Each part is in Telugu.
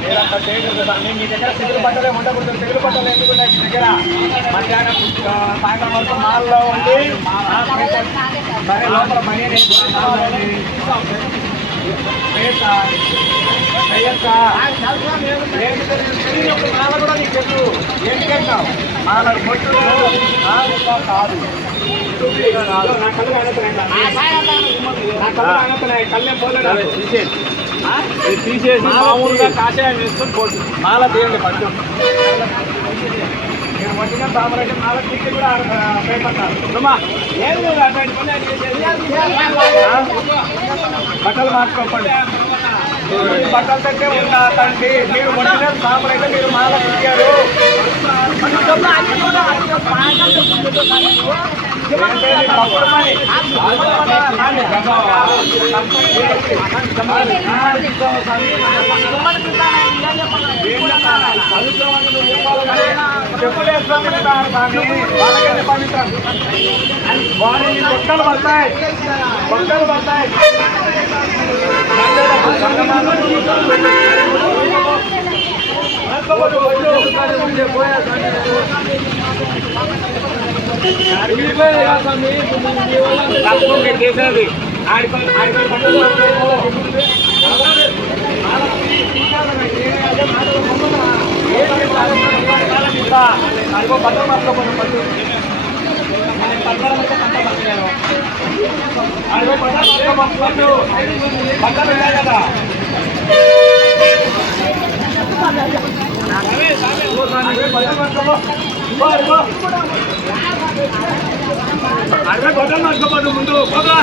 మీరంతా చేయగలరు మీ దగ్గర సిగురు బట్టలే ఉండకూడదు. సిగురు బట్టలు ఎందుకు మీ దగ్గర? మధ్యాహ్నం సాయంత్రం వరకు మాల్లో ఉండి ఆ, లోపల మనీ మాల కూడా నీకు తెలుసు. ఏంటి మాల కాదు. నా కళ్ళు నా కళ్ళు కళ్ళే పోలేదు తీసేసి మామూలుగా కాషాయం వేసుకొని పోతుంది. మాల తీయండి కొంచెం నేను వచ్చిన సామరాజ్య మాల తీసి కూడా భయపడతాను ఏం లేదు? బట్టలు మార్చుకోకండి బట్టలు తట్టే ఉంటా మీరు మీరు వచ్చిన అయితే మీరు మాలకు ఇచ్చారు ఏంటండి తప్పుడు బొక్కలు పడతాయి బొక్కలు పడతాయి చేసేది ఆడిపోయి ఆడిపోయి బట్టలు అదిగో కదా అరవై బట్టలు మార్చుకోబడు ముందు పోగా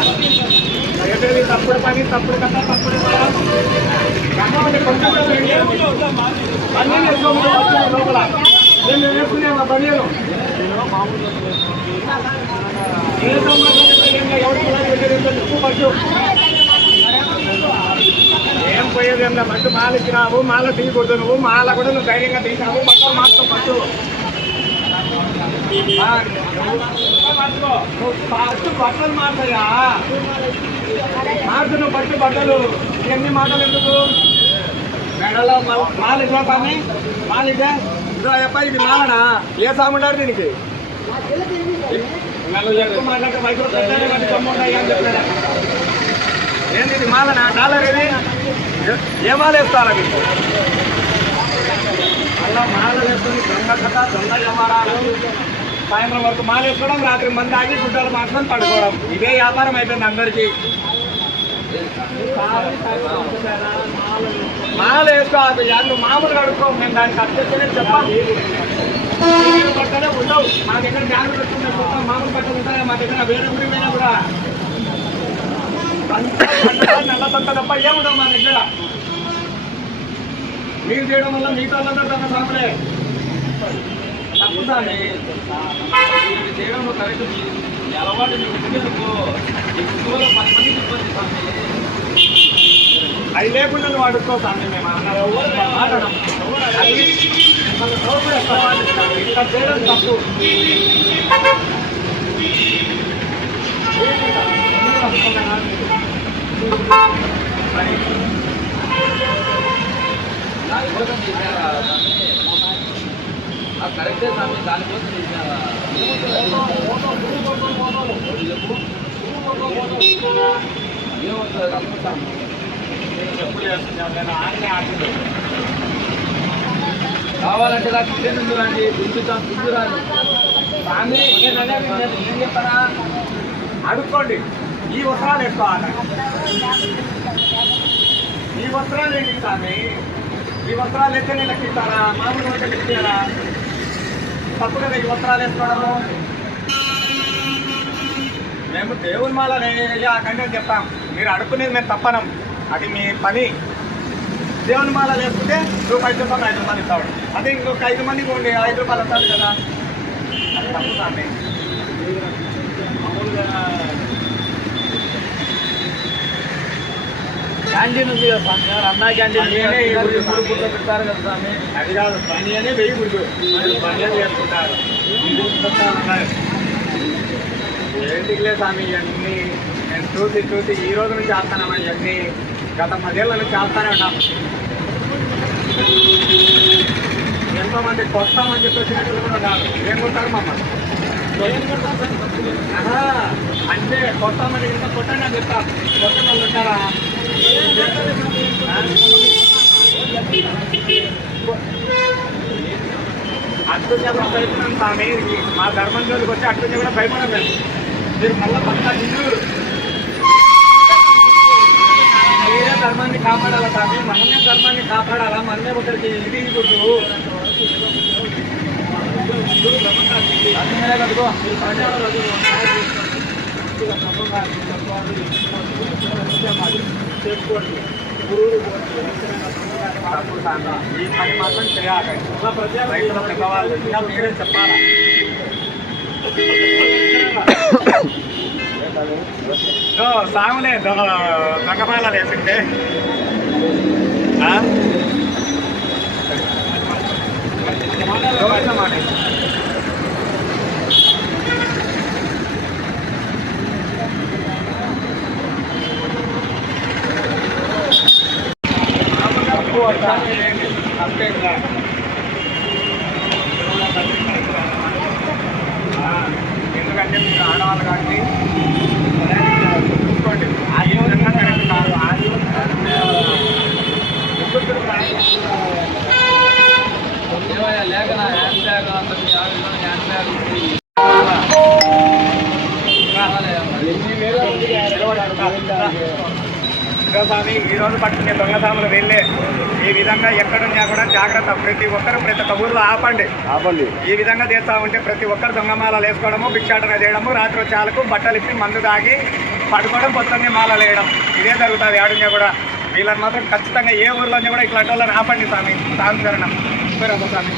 తప్పుడు పని తప్పుడు కథ తప్పుడు లోపల నేను వేసుకునే మా ఎవరికి ఎక్కువ ఏం అన్న బట్టు మాల ఇచ్చినావు మాల తీయకూడదు నువ్వు మాల కూడా నువ్వు ధైర్యంగా తీసినావు బట్టలు మార్చుకో పట్టు ఫస్ట్ బట్టలు మార్చయా మార్చు నువ్వు పట్టు బట్టలు. ఇవన్నీ మాటలు ఎందుకు? మెడలో మాల స్వామి మాల ఇదే ఇదో అబ్బాయి ఇది మాలనా? ఏ ఉన్నారు దీనికి? మాట్లాడితే మైక్రో కమ్మ అని చెప్పాడు. ఏంది ఇది మాలనా డాలర్ ఇది? ఏ- మాల వేస్తారా మీకు అలా మాల వేసుకొని దొంగ కథ దొంగ వ్యవహారాలు. సాయంత్రం వరకు మాల వేసుకోవడం రాత్రి మంది ఆగి గుడ్డలు మాత్రం పడుకోవడం. ఇదే వ్యాపారం అయిపోయింది అందరికీ. మాల వేసుకో అది నువ్వు మామూలుగా అడుక్కో నేను దానికి అత్యక్షనే చెప్పాను పక్కనే ఉండవు మా దగ్గర జాగ్రత్త పెట్టుకునే మామూలు పట్టుకుంటా మా దగ్గర వేరే ఊరి కూడా. నల్ల తొక్క తప్ప ఏముండవు మా దగ్గర మీరు చేయడం వల్ల మీతో అందరూ తన సాపలే తప్పు సామి మీరు చేయడం కరెక్ట్ మీ అలవాటు మీకు మీ ఎక్కువ పది మంది ఇబ్బంది సామి అది లేకుండా వాడుకో అడుక్కో మేము మాట్లాడడం ఇక్కడ చేయడం తప్పు మరి కరెక్టే స్వామి దానికోసం చేశారా ఏమవుతుంది అనుకుంటాను చెప్పులు వేస్తున్నాం నేను ఆడనే ఆడుతుంది కావాలంటే నాకు కిచెన్ ఉంది రండి దుంచుతాం దుంచురాని స్వామి నేను అదే నేను ఏం చెప్పారా అడుక్కోండి. ఈ వస్త్రాలు వేసుకోవాలి. ఈ వస్త్రాలు ఏంటి స్వామి ఈ వస్త్రాలు వేస్తే నేను లెక్కిస్తారా మామూలు వంట లెక్కిస్తారా తప్పు కదా ఈ వస్త్రాలు వేసుకోవడము మేము దేవుని మాలనే కంటే చెప్తాం. మీరు అడుక్కునేది మేము తప్పనం. అది మీ పని. దేవుని మాల లేకుంటే రూపాయి ఐదు రూపాయలు ఐదు రూపాయలు ఇస్తాడు. అదే ఇంకొక ఐదు మందికి ఉండి ఐదు రూపాయలు వస్తాడు కదా. అది తప్పు స్వామి మామూలుగా క్యాంటీన్ ఉంది కదా స్వామి అన్నా క్యాంటీన్ ఇప్పుడు పూటలు పెడతారు కదా స్వామి? అది కాదు పని అనే వెయ్యి గుడ్డు పని అని చేసుకుంటారు. ఏంటికిలే స్వామి ఇవన్నీ నేను చూసి చూసి ఈ రోజు నుంచి చేస్తానమ్మా ఇవన్నీ? గత పదేళ్ళ నుంచి చేస్తానే ఉన్నాం. ఎంతో మంది కొత్తామని చెప్పి వచ్చినట్లు కూడా కాదు. ఏం కొట్టారు మమ్మ ఆహా, అంటే కొత్తామని ఇంత కొట్టండి అని చెప్తారు. కొత్త వాళ్ళు ఉంటారా? అట్లు చెప్పడం భయపడం స్వామి మా ధర్మం జోలికి వచ్చి అట్లు చెప్పడం భయపడం మీరు మళ్ళీ పక్కా హిందువులు మీరే ధర్మాన్ని కాపాడాలా స్వామి మనమే ధర్మాన్ని కాపాడాలా? మనమే ఒకరికి ఇది ఇప్పుడు అన్నీ మీరు ప్రజలు చేసుకోండి గురువులు. ఈ పని మాత్రం చేయాలి ఇంకా ప్రజా రైతుల పెద్దవాళ్ళు ఇంకా మీరే చెప్పాలా దో సాములే దో ఎందుకంటే మీరు ఆడవాళ్ళు కాబట్టి లేక నా హ్యాండ్ బ్యాగ్ హ్యాండ్ బ్యాగ్ ఉంది. ఈ రోజు పట్టుకునే దొంగసాములు వెళ్ళే. ఈ విధంగా ఎక్కడున్నా కూడా జాగ్రత్త. ప్రతి ఒక్కరు ప్రతి ఒక్క ఊర్లో ఆపండి. ఆపండి. ఈ విధంగా చేస్తా ఉంటే ప్రతి ఒక్కరు దొంగమాలలు వేసుకోవడము భిక్షాటన చేయడము రాత్రి చాలకు బట్టలు ఇప్పి మందు తాగి పడుకోవడం పొద్దున్నే మాలలు వేయడం ఇదే జరుగుతుంది ఆడుగా కూడా. వీళ్ళని మాత్రం ఖచ్చితంగా ఏ ఊర్లో కూడా ఇట్లాంటి వాళ్ళని ఆపండి స్వామి. సాంశరణం స్వామి.